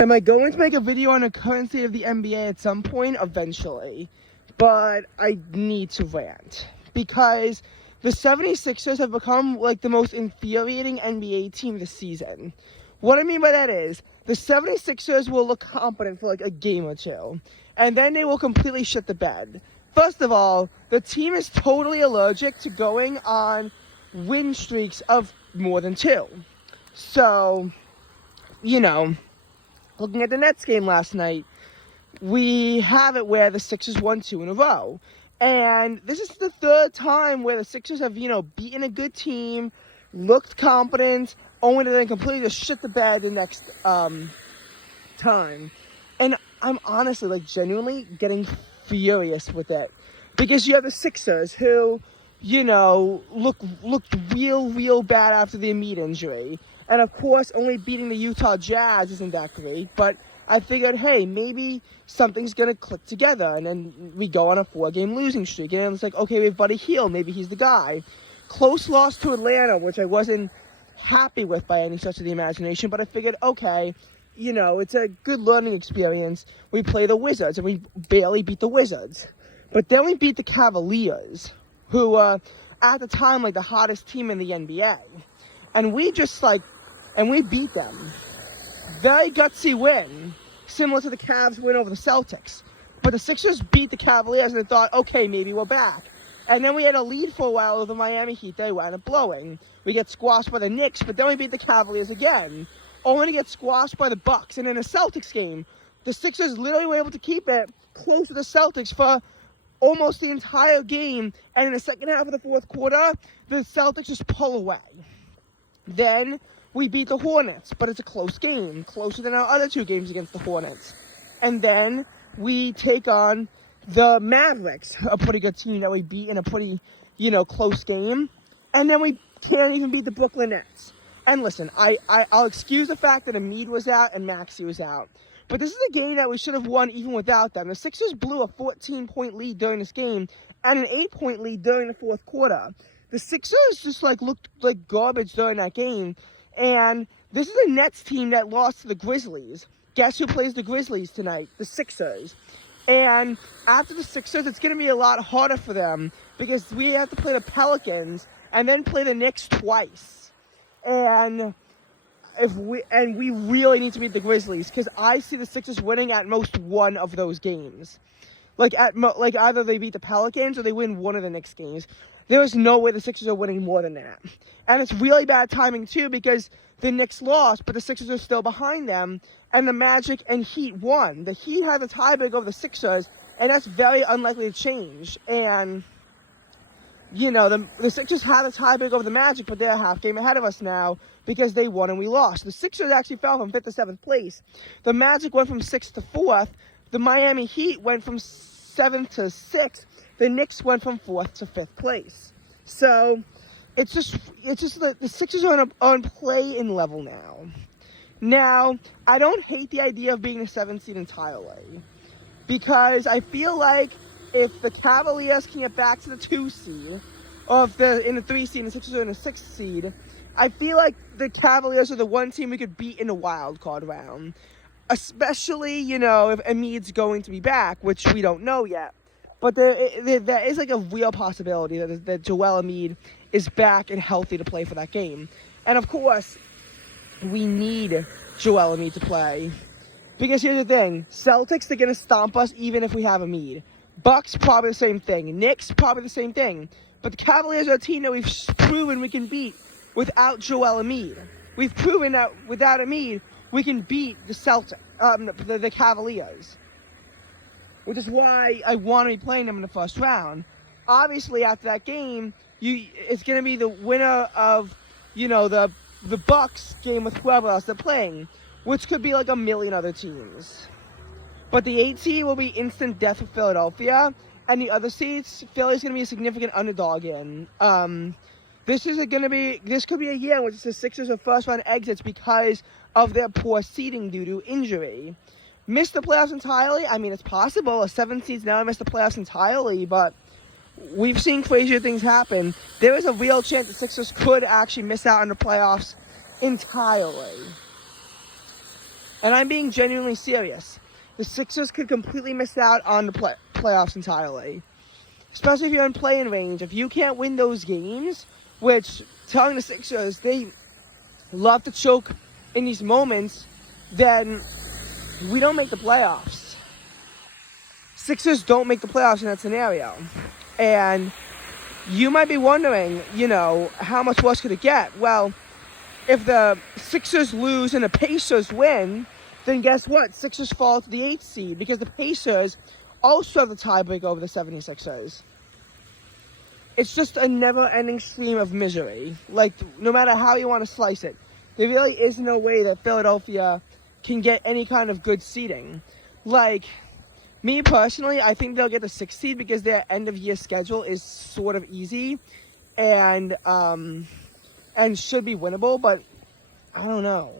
Am I going to make a video on the current state of the NBA at some point? Eventually. But I need to rant. Because the 76ers have become like the most infuriating NBA team this season. What I mean by that is, the 76ers will look competent for like a game or two. And then they will completely shit the bed. First of all, the team is totally allergic to going on win streaks of more than 2. So, you know, looking at the Nets game last night, we have it where the Sixers won 2 in a row. And this is the third time where the Sixers have, beaten a good team, looked competent, only to then completely just shit the bed the next time. And I'm honestly, genuinely getting furious with it. Because you have the Sixers who, looked real bad after the Embiid injury. And of course, only beating the Utah Jazz isn't that great. But I figured, hey, maybe something's going to click together. And then we go on a 4-game losing streak. And it's like, okay, we have Buddy Hield. Maybe he's the guy. Close loss to Atlanta, which I wasn't happy with by any stretch of the imagination. But I figured, okay, it's a good learning experience. We play the Wizards, and we barely beat the Wizards. But then we beat the Cavaliers, who were, at the time, the hottest team in the NBA. And we just, and we beat them. Very gutsy win, similar to the Cavs win over the Celtics. But the Sixers beat the Cavaliers and they thought, okay, maybe we're back. And then we had a lead for a while over the Miami Heat. They wound up blowing. We get squashed by the Knicks, but then we beat the Cavaliers again. Only to get squashed by the Bucks. And in a Celtics game, the Sixers literally were able to keep it close to the Celtics for almost the entire game. And in the second half of the fourth quarter, the Celtics just pull away. Then we beat the Hornets, but it's a close game, closer than our other 2 games against the Hornets. And then we take on the Mavericks, a pretty good team that we beat in a pretty, close game. And then we can't even beat the Brooklyn Nets. And listen, I'll excuse the fact that Embiid was out and Maxey was out. But this is a game that we should have won even without them. The Sixers blew a 14-point lead during this game and an 8-point lead during the fourth quarter. The Sixers just, looked like garbage during that game. And this is a Nets team that lost to the Grizzlies. Guess who plays the Grizzlies tonight? The Sixers. And after the Sixers, it's going to be a lot harder for them because we have to play the Pelicans and then play the Knicks twice. And we really need to beat the Grizzlies because I see the Sixers winning at most one of those games. Either they beat the Pelicans or they win one of the Knicks games. There is no way the Sixers are winning more than that. And it's really bad timing, too, because the Knicks lost, but the Sixers are still behind them, and the Magic and Heat won. The Heat had the tiebreak over the Sixers, and that's very unlikely to change. And, the Sixers had a tiebreak over the Magic, but they're a half game ahead of us now because they won and we lost. The Sixers actually fell from 5th to 7th place. The Magic went from 6th to 4th. The Miami Heat went from 7th to 6th. The Knicks went from 4th to 5th place. So, it's just the Sixers are on play-in level now. Now, I don't hate the idea of being the 7th seed entirely. Because I feel like if the Cavaliers can get back to the 2 seed, or if they're in the 3 seed and the Sixers are in the 6th seed, I feel like the Cavaliers are the one team we could beat in the wild card round. Especially, if Embiid's going to be back, which we don't know yet. But there is a real possibility that Joel Embiid is back and healthy to play for that game. And of course, we need Joel Embiid to play. Because here's the thing, Celtics, they're going to stomp us even if we have Embiid. Bucks, probably the same thing. Knicks, probably the same thing. But the Cavaliers are a team that we've proven we can beat without Joel Embiid. We've proven that without Embiid, we can beat the the Cavaliers. Which is why I want to be playing them in the first round. Obviously, after that game, it's going to be the winner of, the Bucks game with whoever else they're playing, which could be like a million other teams. But the 8 seed will be instant death for Philadelphia, and the other seeds, Philly's going to be a significant underdog in. This could be a year in which the Sixers are first round exits because of their poor seeding due to injury. Miss the playoffs entirely? I mean, it's possible. A 7 seed's never missed the playoffs entirely, but we've seen crazier things happen. There is a real chance the Sixers could actually miss out on the playoffs entirely. And I'm being genuinely serious. The Sixers could completely miss out on the playoffs entirely. Especially if you're in play-in range. If you can't win those games, which, telling the Sixers, they love to choke in these moments, then we don't make the playoffs. Sixers don't make the playoffs in that scenario. And you might be wondering, how much worse could it get? Well, if the Sixers lose and the Pacers win, then guess what? Sixers fall to the 8th seed because the Pacers also have the tiebreak over the 76ers. It's just a never-ending stream of misery. Like, no matter how you want to slice it, there really is no way that Philadelphia can get any kind of good seeding. Like, me personally, I think they'll get the 6th seed because their end-of-year schedule is sort of easy and should be winnable, but I don't know.